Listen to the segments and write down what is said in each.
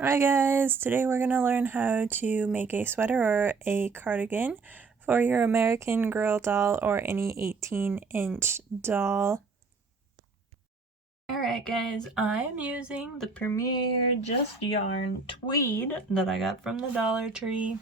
Hi guys, today we're going to learn how to make a sweater or a cardigan for your American Girl doll or any 18-inch doll. Alright guys, I'm using the Premier Just Yarn Tweed that I got from the Dollar Tree.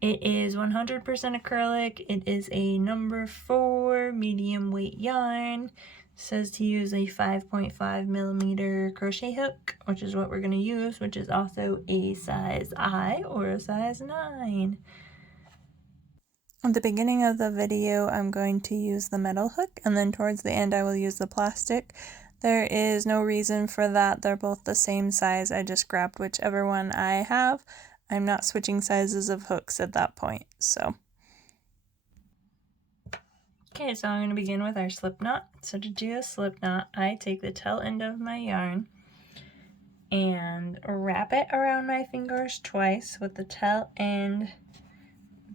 It is 100% acrylic. It is a number 4 medium weight yarn. Says to use a 5.5 millimeter crochet hook, which is what we're going to use, which is also a size I or a size 9. At the beginning of the video, I'm going to use the metal hook, and then towards the end I will use the plastic. There is no reason for that. They're both the same size. I just grabbed whichever one I have. I'm not switching sizes of hooks at that point, so. Okay, so I'm going to begin with our slip knot. So to do a slip knot, I take the tail end of my yarn and wrap it around my fingers twice with the tail end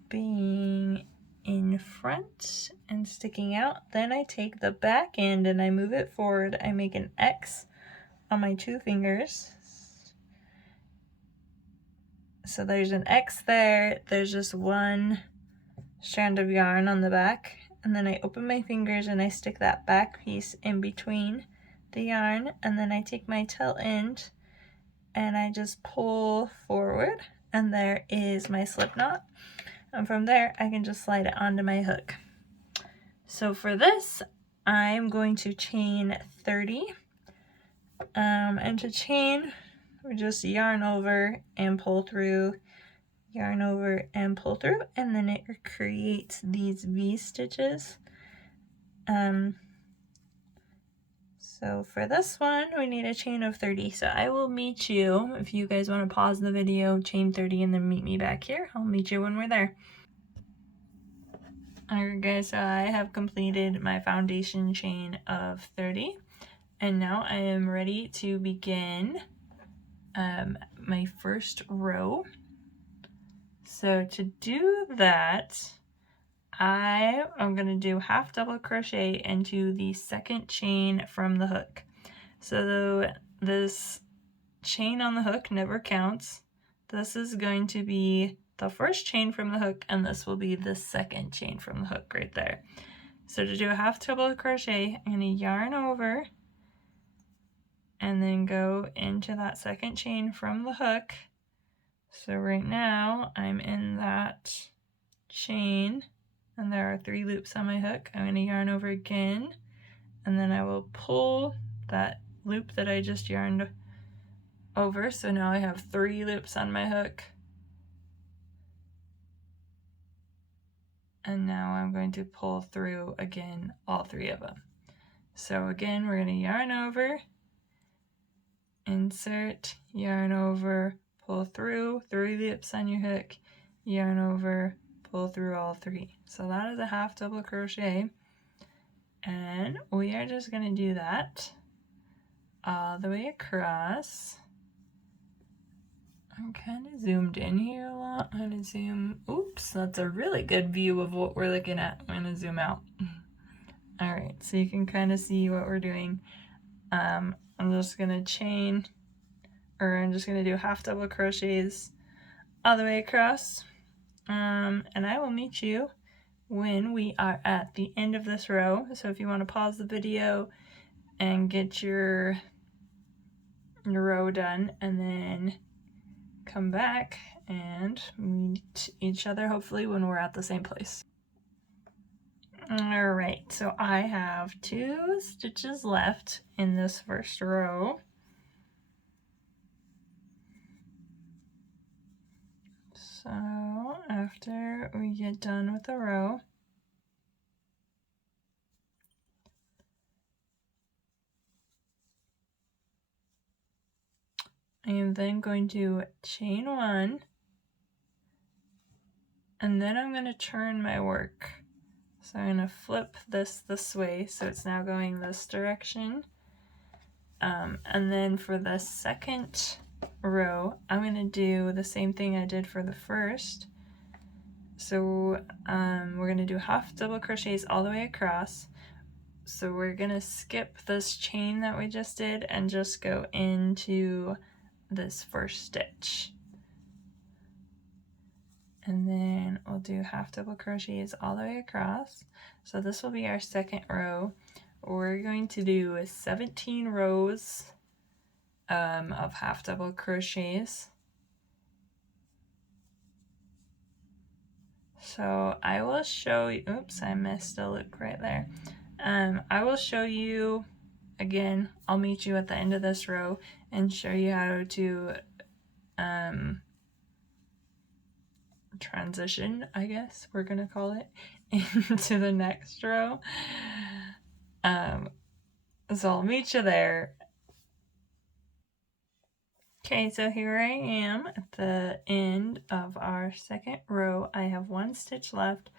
being in front and sticking out. Then I take the back end and I move it forward. I make an X on my 2 fingers. So there's an X there. There's just one strand of yarn on the back. And then I open my fingers and I stick that back piece in between the yarn, and then I take my tail end and I just pull forward, and there is my slip knot. And from there I can just slide it onto my hook. So for this I'm going to chain 30, and to chain we just yarn over and pull through, yarn over and pull through, and then it creates these V stitches. So for this one we need a chain of 30, so I will meet you, if you guys want to pause the video, chain 30 and then meet me back here. I'll meet you when we're there. Alright guys, so I have completed my foundation chain of 30, and now I am ready to begin my first row. So to do that, I am going to do half double crochet into the second chain from the hook. So this chain on the hook never counts. This is going to be the first chain from the hook, and this will be the second chain from the hook right there. So to do a half double crochet, I'm going to yarn over and then go into that second chain from the hook. So right now I'm in that chain and there are 3 loops on my hook. I'm going to yarn over again, and then I will pull that loop that I just yarned over. So now I have 3 loops on my hook, and now I'm going to pull through again all 3 of them. So again we're going to yarn over, insert, yarn over, pull through, 3 loops on your hook, yarn over, pull through all 3. So that is a half double crochet, and we are just going to do that all the way across. I'm kind of zoomed in here a lot. I'm going to zoom. Oops, that's a really good view of what we're looking at. I'm going to zoom out. Alright, so you can kind of see what we're doing. I'm just going to chain, or I'm just going to do half double crochets all the way across. And I will meet you when we are at the end of this row. So if you want to pause the video and get your row done, and then come back and meet each other hopefully when we're at the same place. Alright, so I have 2 stitches left in this first row. So after we get done with the row, I am then going to chain 1, and then I'm going to turn my work. So I'm going to flip this way, so it's now going this direction. And then for the second row, I'm going to do the same thing I did for the first. So we're going to do half double crochets all the way across. So we're going to skip this chain that we just did and just go into this first stitch. And then we'll do half double crochets all the way across. So this will be our second row. We're going to do 17 rows of half double crochets. So I will show you, oops, I missed a loop right there. I will show you again, I'll meet you at the end of this row and show you how to transition, I guess we're gonna call it, into the next row. So I'll meet you there. Okay, so here I am at the end of our second row. I have one stitch left,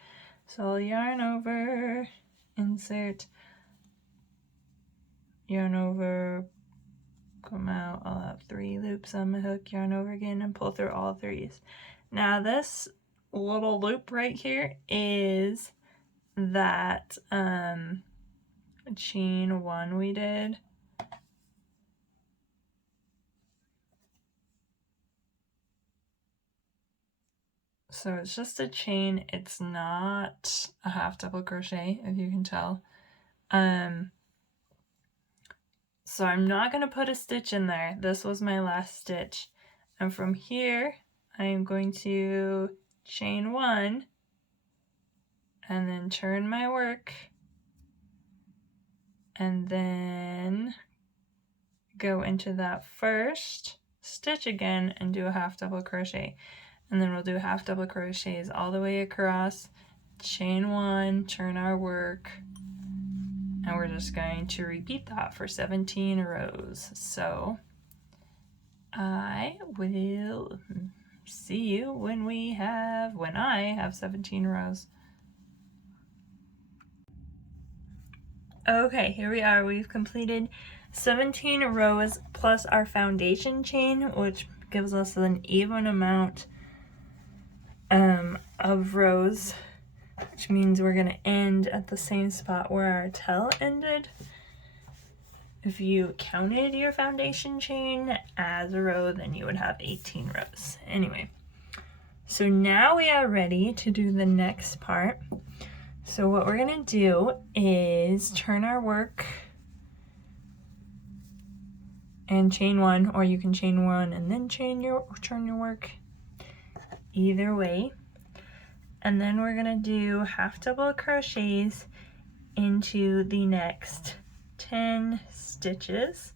so I'll yarn over, insert, yarn over, come out. I'll have 3 loops on my hook, yarn over again, and pull through all 3s. Now this little loop right here is that chain 1 we did. So it's just a chain, it's not a half double crochet, if you can tell. So I'm not going to put a stitch in there. This was my last stitch. And from here, I am going to chain 1 and then turn my work and then go into that first stitch again and do a half double crochet. And then we'll do half double crochets all the way across, chain 1, turn our work, and we're just going to repeat that for 17 rows. So I will see you when I have 17 rows. Okay, here we are. We've completed 17 rows plus our foundation chain, which gives us an even amount of rows, which means we're going to end at the same spot where our tail ended. If you counted your foundation chain as a row, then you would have 18 rows. Anyway, so now we are ready to do the next part. So what we're going to do is turn our work and chain 1, or you can chain 1 and then turn your work, either way. And then we're going to do half double crochets into the next 10 stitches.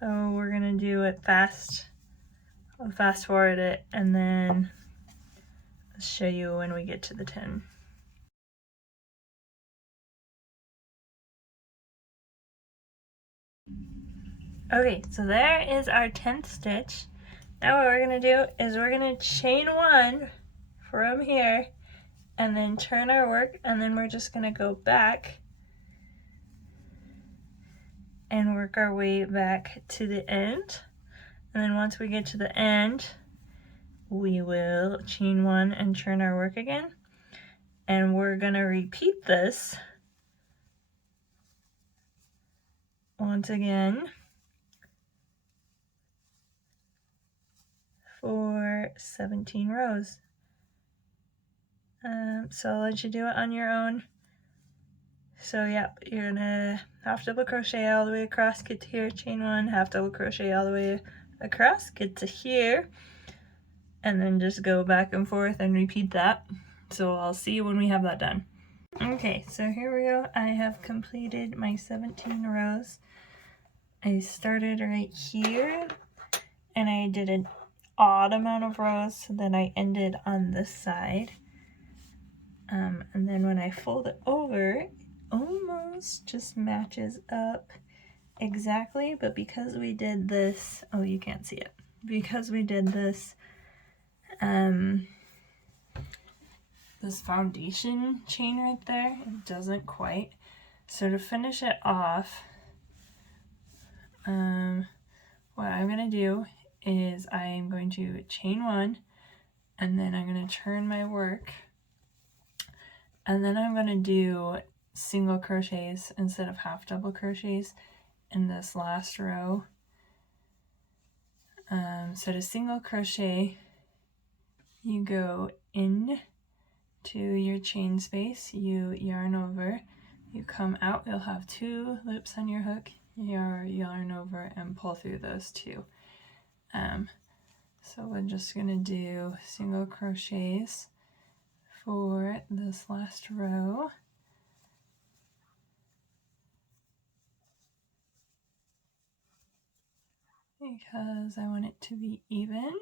So we're going to do it fast. I'll fast forward it and then I'll show you when we get to the 10. Okay, so there is our 10th stitch. Now what we're going to do is we're going to chain 1 from here and then turn our work, and then we're just going to go back and work our way back to the end. And then once we get to the end, we will chain 1 and turn our work again. And we're going to repeat this once again for 17 rows. So I'll let you do it on your own. So yeah, you're gonna half double crochet all the way across, get to here, chain 1, half double crochet all the way across, get to here, and then just go back and forth and repeat that. So I'll see you when we have that done. Okay, so here we go. I have completed my 17 rows. I started right here and I did an odd amount of rows, so then I ended on this side. And then when I fold it over, it almost just matches up exactly, but because we did this, oh, you can't see it, because we did this this foundation chain right there, it doesn't quite. So to finish it off, what I'm gonna do is I am going to chain 1 and then I'm going to turn my work, and then I'm going to do single crochets instead of half double crochets in this last row. So to single crochet, you go in to your chain space, you yarn over, you come out, you'll have 2 loops on your hook, you yarn over and pull through those 2. So we're just gonna do single crochets for this last row. Because I want it to be even.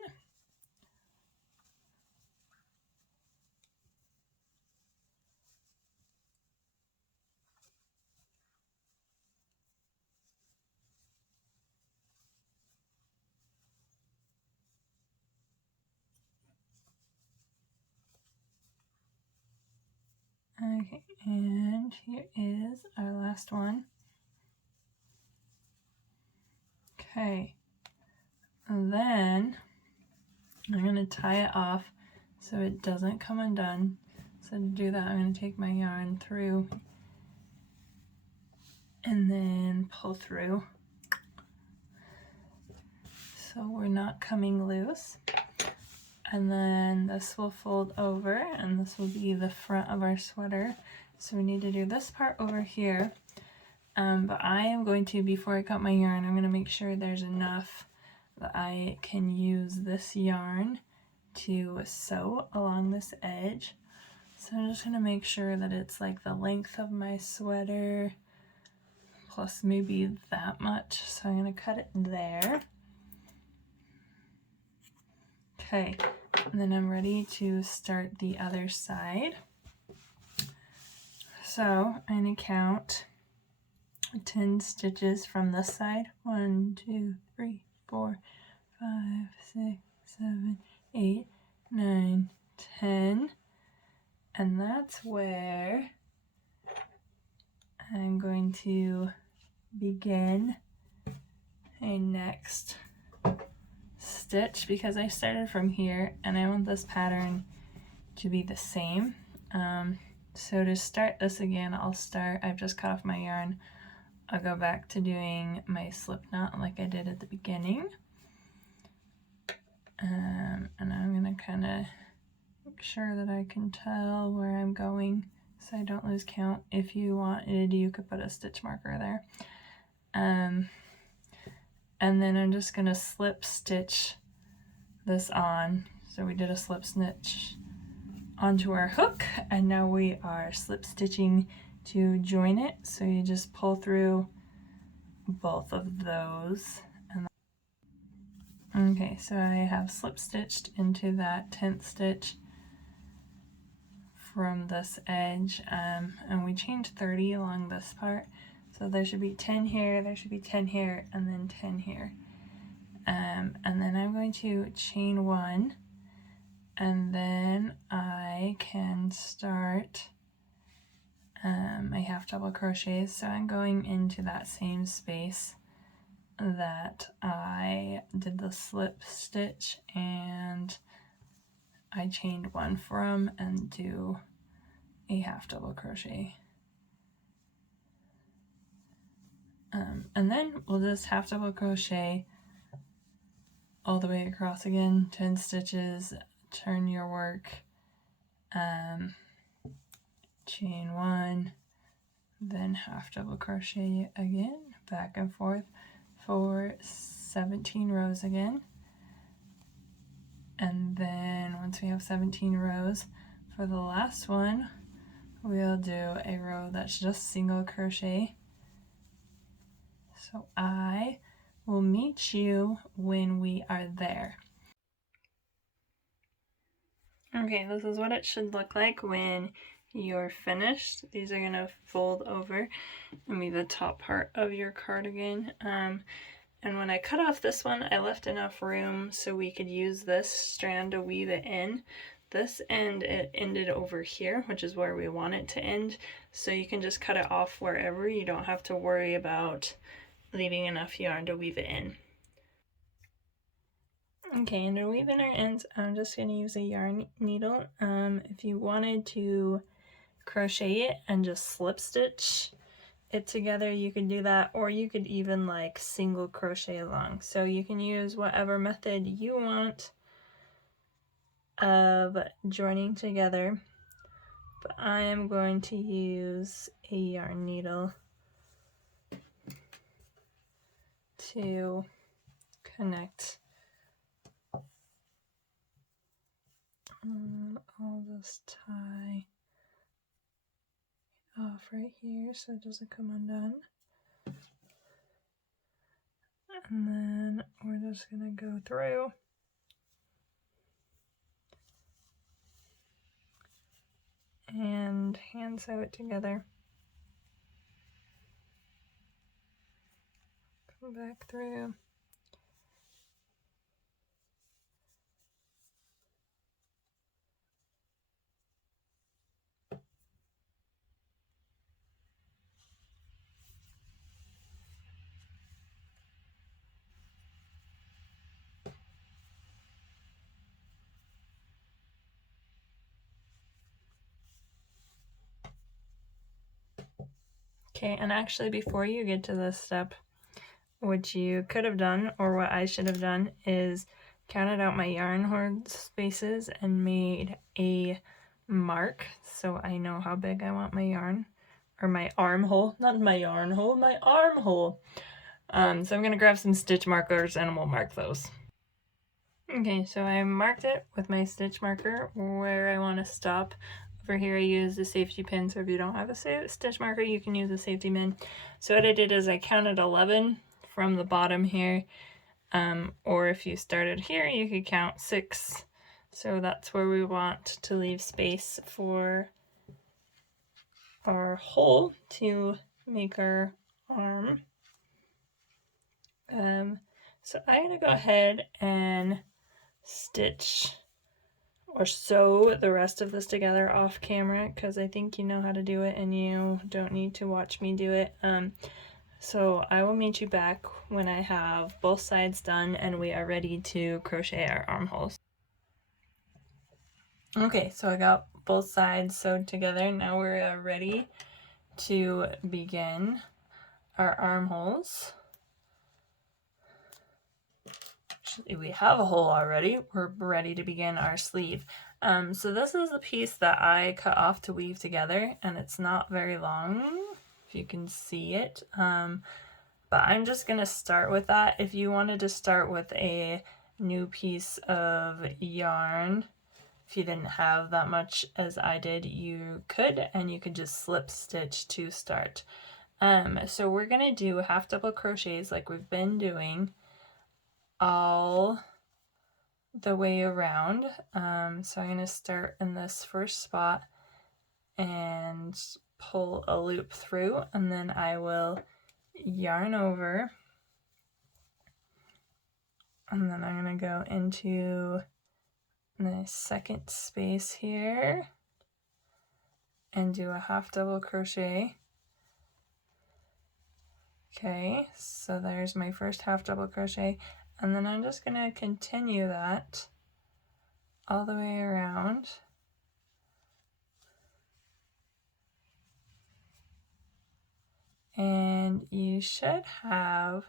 Okay, and here is our last one. Okay, and then I'm going to tie it off so it doesn't come undone. So to do that, I'm going to take my yarn through and then pull through so we're not coming loose. And then this will fold over and this will be the front of our sweater. So we need to do this part over here. But I am going to, before I cut my yarn, I'm going to make sure there's enough that I can use this yarn to sew along this edge. So I'm just going to make sure that it's like the length of my sweater plus maybe that much. So I'm going to cut it there. Okay, and then I'm ready to start the other side. So I'm going to count 10 stitches from this side. 1, 2, 3, 4, 5, 6, 7, 8, 9, 10. And that's where I'm going to begin a next stitch, because I started from here and I want this pattern to be the same. So to start this again, I've just cut off my yarn. I'll go back to doing my slip knot like I did at the beginning. And I'm gonna kind of make sure that I can tell where I'm going so I don't lose count. If you wanted, you could put a stitch marker there. And then I'm just gonna slip stitch this on. So we did a slip stitch onto our hook, and now we are slip stitching to join it. So you just pull through both of those. Okay, so I have slip stitched into that 10th stitch from this edge, and we chained 30 along this part. So there should be 10 here, there should be 10 here, and then 10 here. And then I'm going to chain 1, and then I can start my half double crochets. So I'm going into that same space that I did the slip stitch and I chained 1 from, and do a half double crochet. And then we'll just half double crochet all the way across again, 10 stitches, turn your work, chain 1, then half double crochet again, back and forth for 17 rows again. And then once we have 17 rows, for the last one, we'll do a row that's just single crochet. So I will meet you when we are there. Okay, this is what it should look like when you're finished. These are gonna fold over and be the top part of your cardigan. And when I cut off this one, I left enough room so we could use this strand to weave it in. This end, it ended over here, which is where we want it to end. So you can just cut it off wherever. You don't have to worry about leaving enough yarn to weave it in. Okay, and to weave in our ends, I'm just going to use a yarn needle. If you wanted to crochet it and just slip stitch it together, you could do that, or you could even like single crochet along. So you can use whatever method you want of joining together, but I am going to use a yarn needle to connect I'll just tie off right here so it doesn't come undone. And then we're just going to go through and hand sew it together. Come back through. Okay, and actually before you get to this step, what you could have done, or what I should have done, is counted out my yarn hoard spaces and made a mark so I know how big I want my yarn, or my armhole, not my yarn hole, my armhole. So I'm going to grab some stitch markers and we'll mark those. Okay, so I marked it with my stitch marker where I want to stop. Over here I use the safety pin, so if you don't have a stitch marker you can use a safety pin. So what I did is I counted 11 from the bottom here, or if you started here you could count 6. So that's where we want to leave space for our hole to make our arm. So I'm going to go ahead and stitch or sew the rest of this together off camera because I think you know how to do it and you don't need to watch me do it. So I will meet you back when I have both sides done and we are ready to crochet our armholes. Okay, so I got both sides sewed together. Now we're ready to begin our armholes. We have a hole already. We're ready to begin our sleeve. So this is the piece that I cut off to weave together, and it's not very long, if you can see it. But I'm just gonna start with that. If you wanted to start with a new piece of yarn, if you didn't have that much as I did, you could, and you could just slip stitch to start. So we're gonna do half double crochets like we've been doing all the way around. So I'm going to start in this first spot and pull a loop through, and then I will yarn over, and then I'm going to go into the second space here and do a half double crochet. Okay, so there's my first half double crochet. And then I'm just going to continue that all the way around. And you should have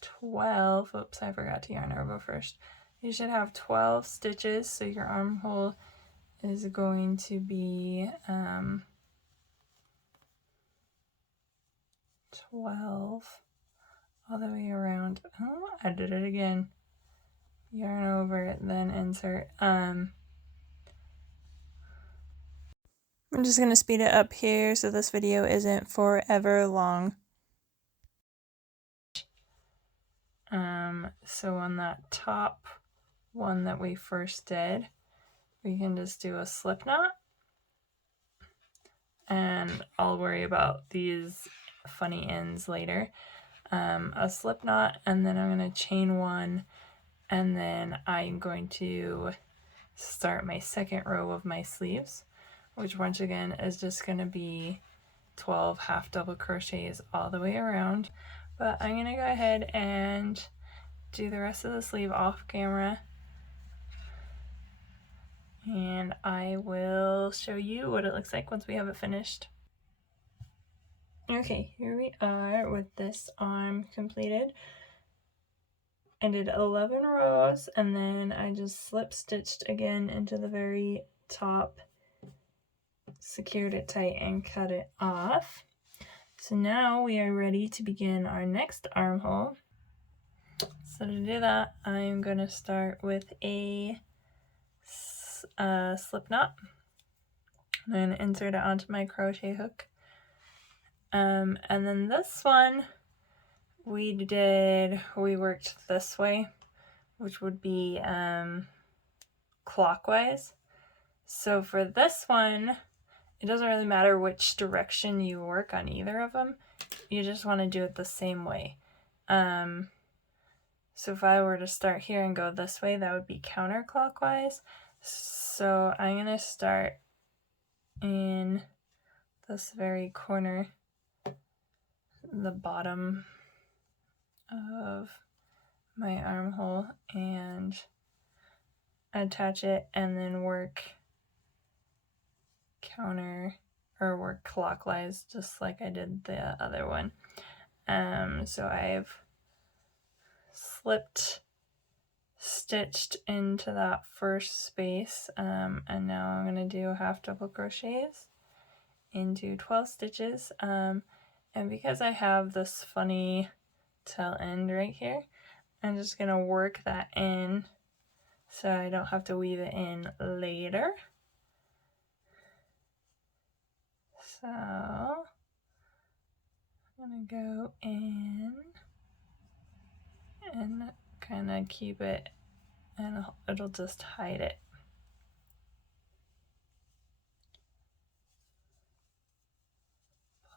12, oops, I forgot to yarn over first. You should have 12 stitches, so your armhole is going to be 12 all the way around. Oh, I did it again. Yarn over, then insert. I'm just going to speed it up here so this video isn't forever long. So on that top one that we first did, we can just do a slip knot, and I'll worry about these funny ends later. A slip knot, and then I'm going to chain one, and then I'm going to start my second row of my sleeves, which once again is just going to be 12 half double crochets all the way around. But I'm going to go ahead and do the rest of the sleeve off camera, and I will show you what it looks like once we have it finished. Okay, here we are with this arm completed. I did 11 rows and then I just slip stitched again into the very top, secured it tight and cut it off. So now we are ready to begin our next armhole. So to do that, I'm going to start with a slip knot. I'm going to insert it onto my crochet hook. And then this one, we worked this way, which would be clockwise. So for this one, it doesn't really matter which direction you work on either of them. You just want to do it the same way. So if I were to start here and go this way, that would be counterclockwise. So I'm going to start in this very corner, the bottom of my armhole, and attach it and then work work clockwise just like I did the other one. So I've slipped stitched into that first space, and now I'm going to do half double crochets into 12 stitches, and because I have this funny tail end right here, I'm just going to work that in so I don't have to weave it in later. So I'm going to go in and kind of keep it, and it'll just hide it.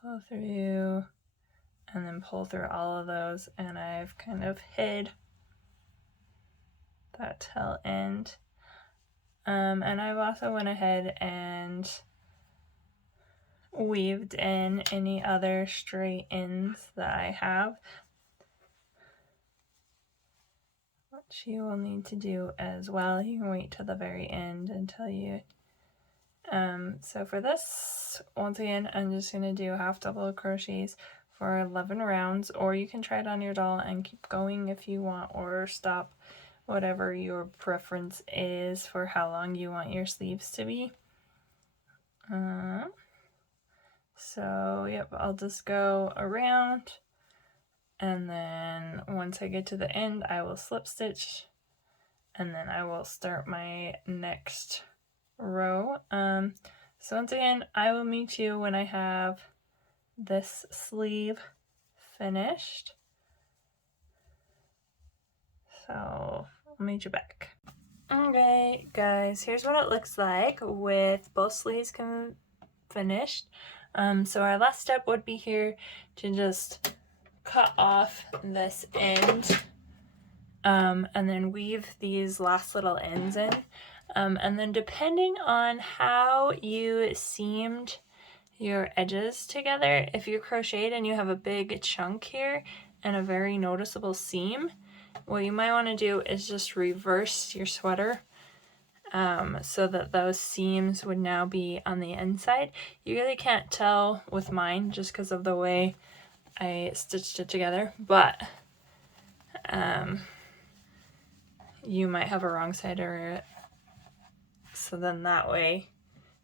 Pull through and then pull through all of those, and I've kind of hid that tail end. And I've also went ahead and weaved in any other straight ends that I have, which you will need to do as well. You can wait till the very end until you so for this, once again, I'm just going to do half double crochets for 11 rounds, or you can try it on your doll and keep going if you want, or stop, whatever your preference is for how long you want your sleeves to be. So yep, I'll just go around, and then once I get to the end, I will slip stitch, and then I will start my next row. So once again, I will meet you when I have this sleeve finished. So I'll meet you back. Okay guys, here's what it looks like with both sleeves finished. So our last step would be here to just cut off this end, and then weave these last little ends in. And then depending on how you seamed your edges together, if you crocheted and you have a big chunk here and a very noticeable seam, what you might want to do is just reverse your sweater, so that those seams would now be on the inside. You really can't tell with mine just because of the way I stitched it together, but you might have a wrong side or it. So then that way,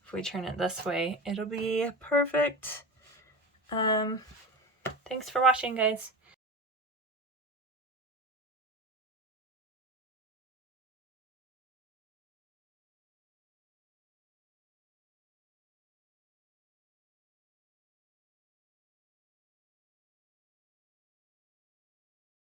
if we turn it this way, it'll be perfect. Thanks for watching, guys.